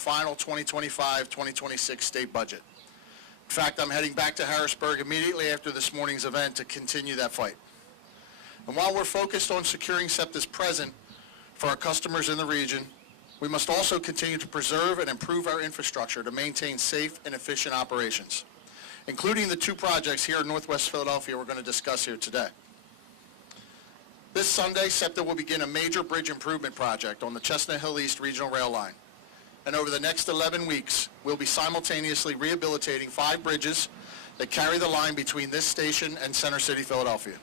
final 2025-2026 state budget. In fact, I'm heading back to Harrisburg immediately after this morning's event to continue that fight. And while we're focused on securing SEPTA's present for our customers in the region, we must also continue to preserve and improve our infrastructure to maintain safe and efficient operations, including the two projects here in Northwest Philadelphia we're going to discuss here today. This Sunday, SEPTA will begin a major bridge improvement project on the Chestnut Hill East Regional Rail Line. And over the next 11 weeks, we'll be simultaneously rehabilitating 5 bridges that carry the line between this station and Center City, Philadelphia.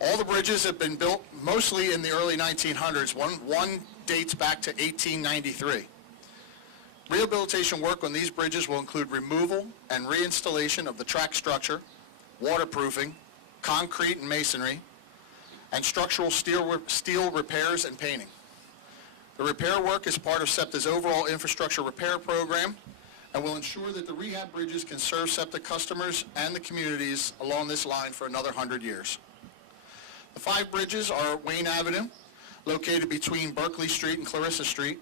All the bridges have been built mostly in the early 1900s. One dates back to 1893. Rehabilitation work on these bridges will include removal and reinstallation of the track structure, waterproofing, concrete and masonry, and structural steel repairs and painting. The repair work is part of SEPTA's overall infrastructure repair program and will ensure that the rehab bridges can serve SEPTA customers and the communities along this line for another 100 years. The 5 bridges are Wayne Avenue, located between Berkeley Street and Clarissa Street;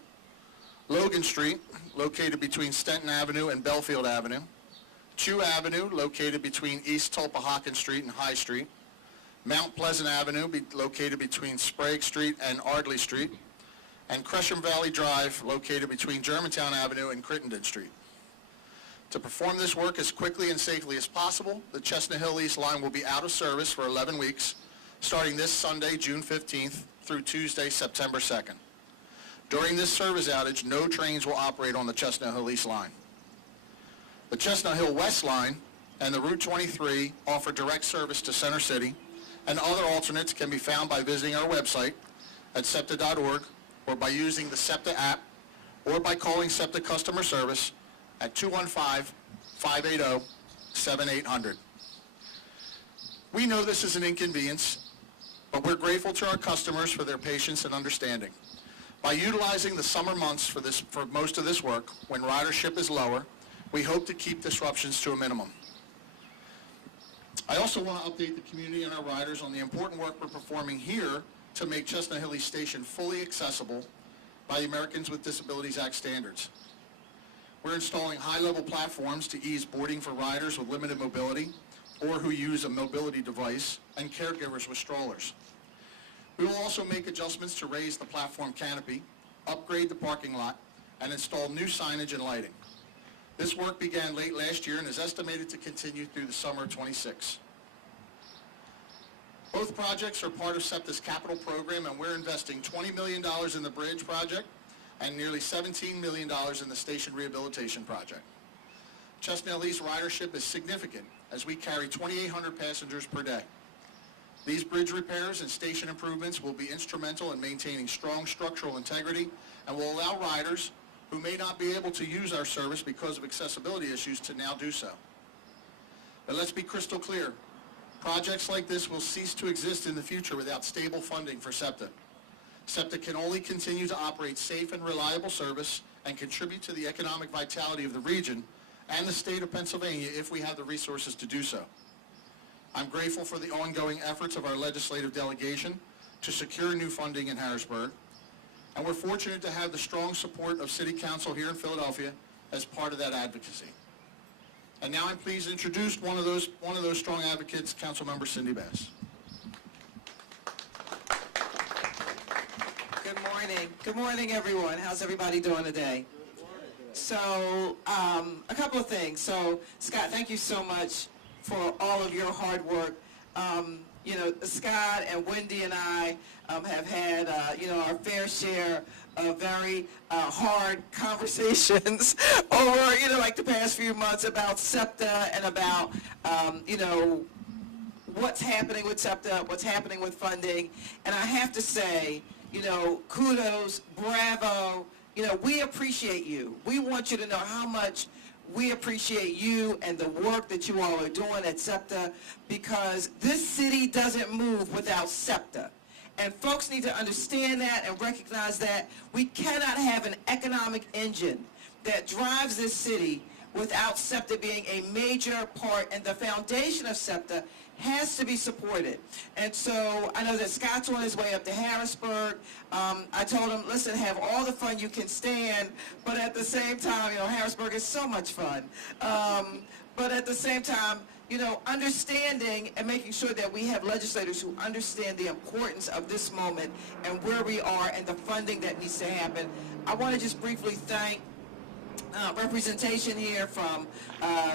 Logan Street, located between Stenton Avenue and Belfield Avenue; Chew Avenue, located between East Tulpehocken Street and High Street; Mount Pleasant Avenue, located between Sprague Street and Ardley Street; and Gresham Valley Drive, located between Germantown Avenue and Crittenden Street. To perform this work as quickly and safely as possible, the Chestnut Hill East Line will be out of service for 11 weeks, starting this Sunday, June 15th, through Tuesday, September 2nd. During this service outage, no trains will operate on the Chestnut Hill East Line. The Chestnut Hill West Line and the Route 23 offer direct service to Center City, and other alternates can be found by visiting our website at septa.org, or by using the SEPTA app, or by calling SEPTA customer service at 215-580-7800. We know this is an inconvenience, but we're grateful to our customers for their patience and understanding. By utilizing the summer months for most of this work, when ridership is lower, we hope to keep disruptions to a minimum. I also want to update the community and our riders on the important work we're performing here to make Chestnut Hill East Station fully accessible by the Americans with Disabilities Act standards. We're installing high-level platforms to ease boarding for riders with limited mobility or who use a mobility device, and caregivers with strollers. We will also make adjustments to raise the platform canopy, upgrade the parking lot, and install new signage and lighting. This work began late last year and is estimated to continue through the summer of '26. Both projects are part of SEPTA's capital program, and we're investing $20 million in the bridge project and nearly $17 million in the station rehabilitation project. Chestnut Hill East ridership is significant as we carry 2,800 passengers per day. These bridge repairs and station improvements will be instrumental in maintaining strong structural integrity and will allow riders who may not be able to use our service because of accessibility issues to now do so. But let's be crystal clear. Projects like this will cease to exist in the future without stable funding for SEPTA. SEPTA can only continue to operate safe and reliable service and contribute to the economic vitality of the region and the state of Pennsylvania if we have the resources to do so. I'm grateful for the ongoing efforts of our legislative delegation to secure new funding in Harrisburg, and we're fortunate to have the strong support of City Council here in Philadelphia as part of that advocacy. And now I'm pleased to introduce one of those strong advocates, Councilmember Cindy Bass. Good morning. Good morning, everyone. How's everybody doing today? So, a couple of things. So, Scott, thank you so much for all of your hard work. You know, Scott and Wendy and I have had, our fair share of very hard conversations over, like the past few months about SEPTA and about, what's happening with SEPTA, what's happening with funding. And I have to say, kudos, bravo. We appreciate you. We want you to know how much we appreciate you and the work that you all are doing at SEPTA, because this city doesn't move without SEPTA. And folks need to understand that and recognize that we cannot have an economic engine that drives this city without SEPTA being a major part and the foundation of SEPTA has to be supported. And so I know that Scott's on his way up to Harrisburg. I told him, listen, have all the fun you can stand, but at the same time, you know, Harrisburg is so much fun. But at the same time, you know, understanding and making sure that we have legislators who understand the importance of this moment and where we are and the funding that needs to happen. I want to just briefly thank representation here from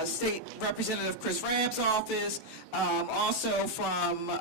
State Representative Chris Rabb's office, also from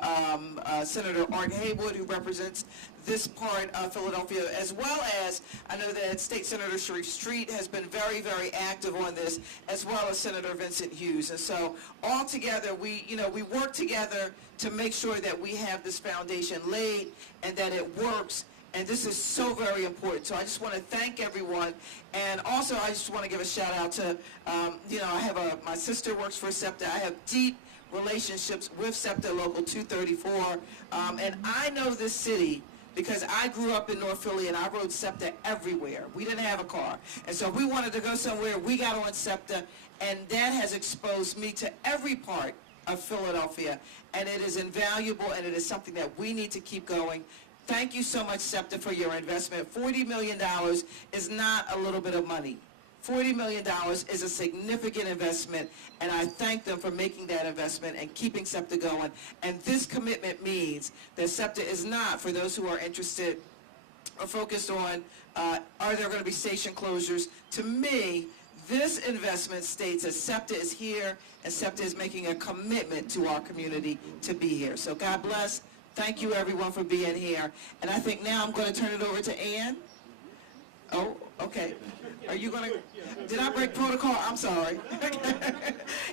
Senator Art Haywood, who represents this part of Philadelphia, as well as I know that State Senator Sharif Street has been very, very active on this, as well as Senator Vincent Hughes. And so all together, we work together to make sure that we have this foundation laid and that it works. And this is so very important. So I just want to thank everyone. And also, I just want to give a shout out to, I have my sister works for SEPTA. I have deep relationships with SEPTA Local 234. And I know this city because I grew up in North Philly and I rode SEPTA everywhere. We didn't have a car. And so if we wanted to go somewhere, we got on SEPTA. And that has exposed me to every part of Philadelphia. And it is invaluable, and it is something that we need to keep going. Thank you so much, SEPTA, for your investment. $40 million is not a little bit of money. $40 million is a significant investment, and I thank them for making that investment and keeping SEPTA going. And this commitment means that SEPTA is not, for those who are interested or focused on, are there going to be station closures? To me, this investment states that SEPTA is here, and SEPTA is making a commitment to our community to be here. So God bless. Thank you, everyone, for being here. And I think now I'm going to turn it over to Ann. Oh, okay. Are you going to... Did I break protocol? I'm sorry.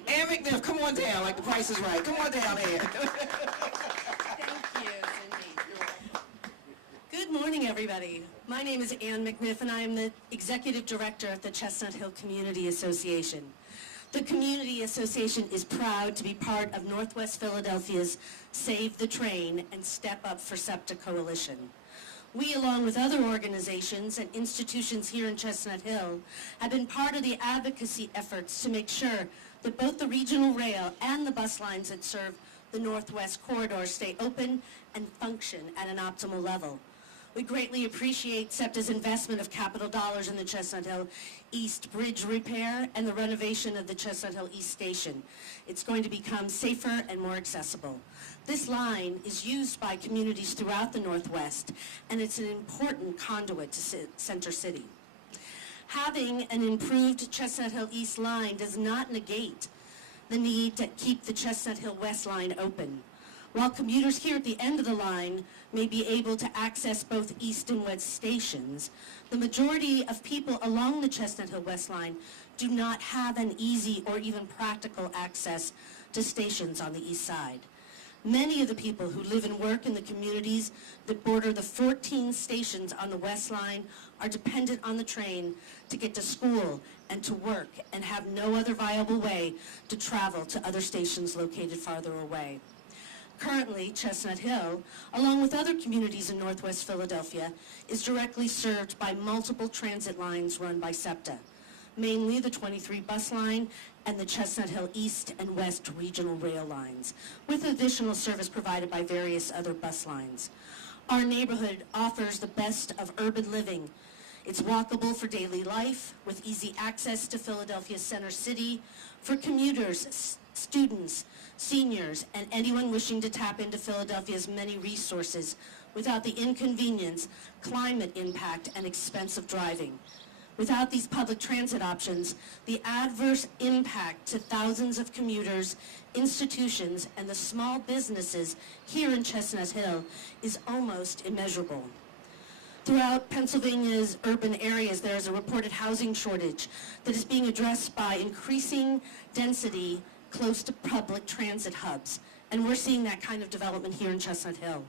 Ann McNiff, come on down like the Price is Right. Come on down, Ann. Thank you, Cindy. Good morning, everybody. My name is Ann McNiff, and I am the Executive Director at the Chestnut Hill Community Association. The Community Association is proud to be part of Northwest Philadelphia's Save the Train and Step Up for SEPTA coalition. We, along with other organizations and institutions here in Chestnut Hill, have been part of the advocacy efforts to make sure that both the regional rail and the bus lines that serve the Northwest Corridor stay open and function at an optimal level. We greatly appreciate SEPTA's investment of capital dollars in the Chestnut Hill East Bridge repair and the renovation of the Chestnut Hill East Station. It's going to become safer and more accessible. This line is used by communities throughout the Northwest, and it's an important conduit to Center City. Having an improved Chestnut Hill East line does not negate the need to keep the Chestnut Hill West line open. While commuters here at the end of the line may be able to access both east and west stations, the majority of people along the Chestnut Hill West line do not have an easy or even practical access to stations on the east side. Many of the people who live and work in the communities that border the 14 stations on the West Line are dependent on the train to get to school and to work and have no other viable way to travel to other stations located farther away. Currently, Chestnut Hill, along with other communities in Northwest Philadelphia, is directly served by multiple transit lines run by SEPTA, mainly the 23 bus line and the Chestnut Hill East and West regional rail lines, with additional service provided by various other bus lines. Our neighborhood offers the best of urban living. It's walkable for daily life, with easy access to Philadelphia's Center City for commuters, students, seniors, and anyone wishing to tap into Philadelphia's many resources without the inconvenience, climate impact, and expensive driving. Without these public transit options, the adverse impact to thousands of commuters, institutions, and the small businesses here in Chestnut Hill is almost immeasurable. Throughout Pennsylvania's urban areas, there is a reported housing shortage that is being addressed by increasing density close to public transit hubs, and we're seeing that kind of development here in Chestnut Hill.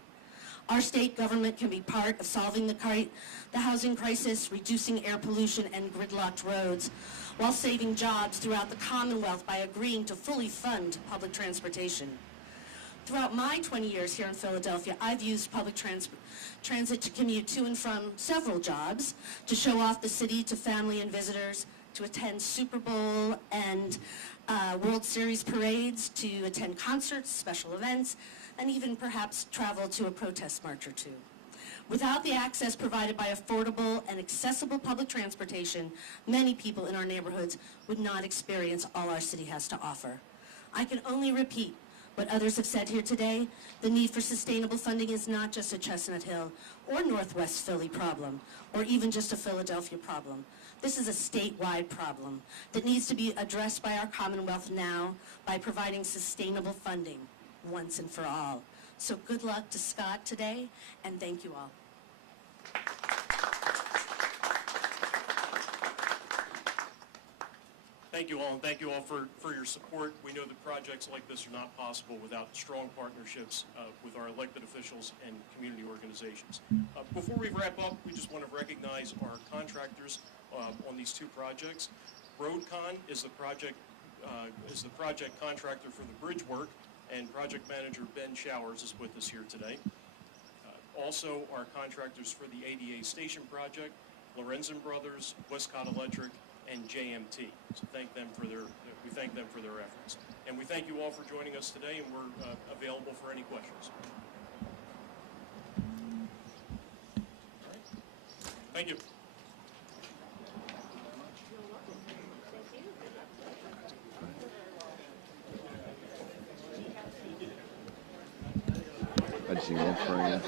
Our state government can be part of solving the housing crisis, reducing air pollution and gridlocked roads, while saving jobs throughout the Commonwealth by agreeing to fully fund public transportation. Throughout my 20 years here in Philadelphia, I've used public transit to commute to and from several jobs, to show off the city to family and visitors, to attend Super Bowl and World Series parades, to attend concerts, special events, and even perhaps travel to a protest march or two. Without the access provided by affordable and accessible public transportation, many people in our neighborhoods would not experience all our city has to offer. I can only repeat what others have said here today. The need for sustainable funding is not just a Chestnut Hill or Northwest Philly problem, or even just a Philadelphia problem. This is a statewide problem that needs to be addressed by our Commonwealth now by providing sustainable funding once and for all. So good luck to Scott today, and thank you all. Thank you all, and thank you all for your support. We know that projects like this are not possible without strong partnerships with our elected officials and community organizations. Before we wrap up, we just want to recognize our contractors on these two projects. RoadCon is the project contractor for the bridge work, and project manager Ben Showers is with us here today. Also, our contractors for the ADA station project, Lorenzen Brothers, Westcott Electric, and JMT. So we thank them for their efforts. And we thank you all for joining us today, and we're available for any questions. All right. Thank you. I just need one frame.